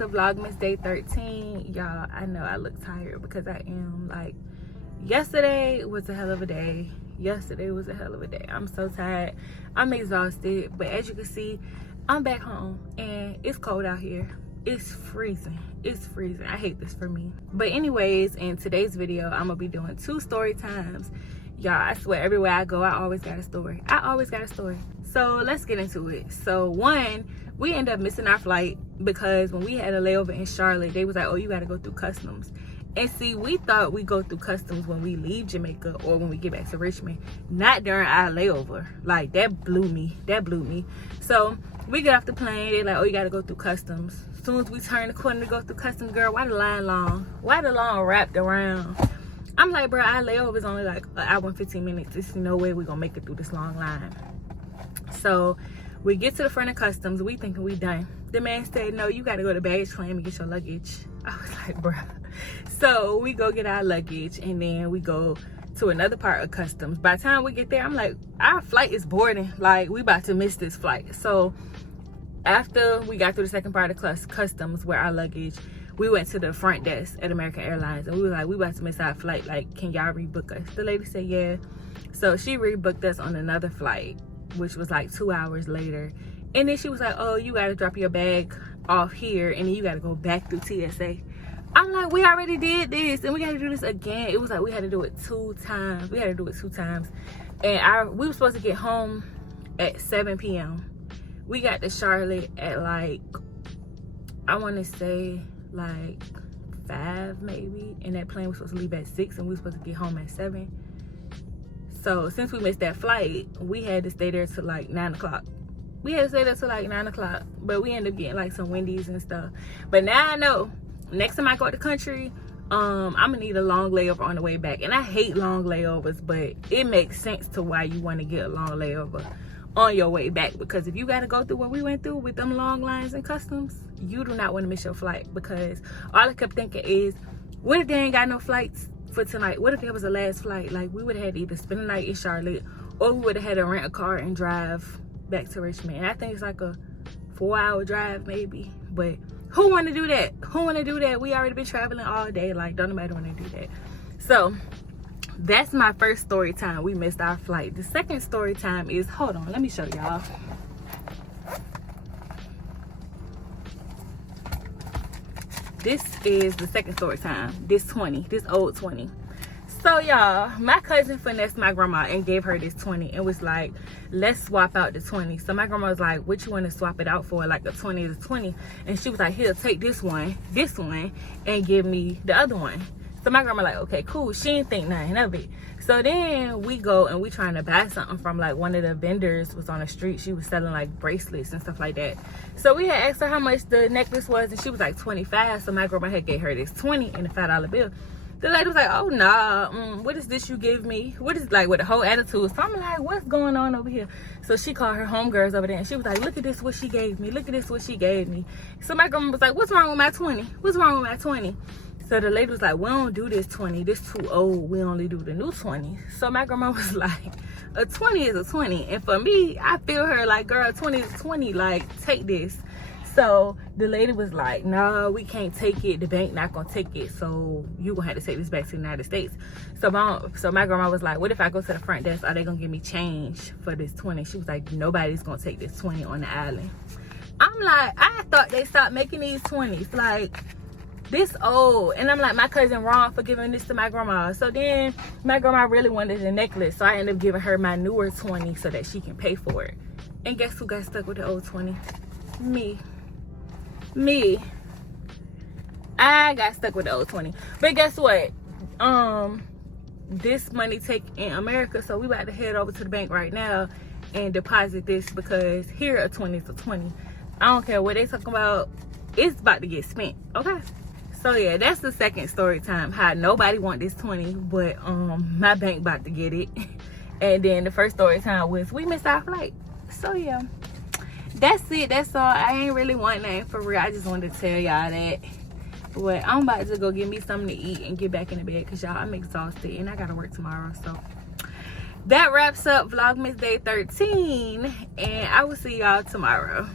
to Vlogmas day 13. Y'all, I know I look tired because I am. Like, yesterday was a hell of a day. I'm so tired. I'm exhausted. But as you can see, I'm back home and it's cold out here. It's freezing. I hate this for me. But anyways, in today's video, I'm gonna be doing 2 story times. Y'all, I swear, everywhere I go, I always got a story. So let's get into it. So one, we ended up missing our flight because when we had a layover in Charlotte, they was like, oh, you gotta go through customs. And see, we thought we go through customs when we leave Jamaica or when we get back to Richmond, not during our layover. Like, that blew me. So we get off the plane, they're like, oh, you gotta go through customs. As soon as we turn the corner to go through customs, girl, why the line long? Why the line wrapped around? I'm like, bro, our layover is only like an hour and 15 minutes. There's no way we're gonna make it through this long line. So we get to the front of customs, we thinking we done. The man said, no, you gotta go to baggage claim and get your luggage. I was like, bro. So we go get our luggage and then we go to another part of customs. By the time we get there, I'm like, our flight is boarding. Like, we about to miss this flight. So after we got through the second part of customs where our luggage, we went to the front desk at American Airlines and we were like, we about to miss our flight. Like, can y'all rebook us? The lady said, yeah. So she rebooked us on another flight, which was like 2 hours later. And then she was like, oh, you gotta drop your bag off here and then you gotta go back through TSA. I'm like, we already did this and we gotta do this again. It was like we had to do it 2 times. And we were supposed to get home at 7 p.m. We got to Charlotte at like, I wanna say like 5 maybe. And that plane was supposed to leave at 6 and we were supposed to get home at 7. So since we missed that flight, we had to stay there till like 9 o'clock. But we ended up getting like some Wendy's and stuff. But now I know, next time I go to the country, I'm gonna need a long layover on the way back. And I hate long layovers, but it makes sense to why you want to get a long layover on your way back. Because if you got to go through what we went through with them long lines and customs, you do not want to miss your flight. Because all I kept thinking is, what if they ain't got no flights for tonight? What if it was the last flight? Like, we would have had to either spend the night in Charlotte or we would have had to rent a car and drive back to Richmond. And I think it's like a 4-hour drive maybe. But who want to do that? We already been traveling all day. Like, don't nobody want to do that. So that's my first story time. We missed our flight. The second story time is, hold on, let me show y'all. This is the second story time. This old 20. So y'all, my cousin finessed my grandma and gave her this 20 and was like, let's swap out the 20. So my grandma was like, what you want to swap it out for? Like, a 20 is a 20. And she was like, here, take this one, and give me the other one. So my grandma like, okay, cool. She didn't think nothing of it. So then we go and we trying to buy something from like one of the vendors was on the street. She was selling like bracelets and stuff like that. So we had asked her how much the necklace was and she was like 25. So my grandma had gave her this 20 and a $5 bill. The lady was like, oh, nah, what is this you give me? What is, like, with a whole attitude? So I'm like, what's going on over here? So she called her homegirls over there, and she was like, look at this, what she gave me. So my grandma was like, what's wrong with my 20? So the lady was like, we don't do this 20. This too old. We only do the new 20. So my grandma was like, a 20 is a 20. And for me, I feel her like, girl, 20 is 20. Like, take this. So the lady was like, no, we can't take it. The bank not gonna take it. So you gonna have to take this back to the United States. So my grandma was like, what if I go to the front desk? Are they gonna give me change for this 20? She was like, nobody's gonna take this 20 on the island. I'm like, I thought they stopped making these 20s. Like, this old. And I'm like, my cousin wrong for giving this to my grandma. So then my grandma really wanted a necklace. So I ended up giving her my newer 20 so that she can pay for it. And guess who got stuck with the old 20? Me. I got stuck with the old 20. But guess what? This money take in America, so we about to head over to the bank right now and deposit this because here a 20 is a 20. I don't care what they talking about. It's about to get spent. Okay. So yeah, that's the second story time. How nobody want this 20, but my bank about to get it. And then the first story time was we missed our flight. So yeah. That's it. That's all. I ain't really want nothing for real. I just wanted to tell y'all that. But I'm about to go get me something to eat and get back in the bed because y'all, I'm exhausted and I gotta work tomorrow. So that wraps up Vlogmas day 13 and I will see y'all tomorrow.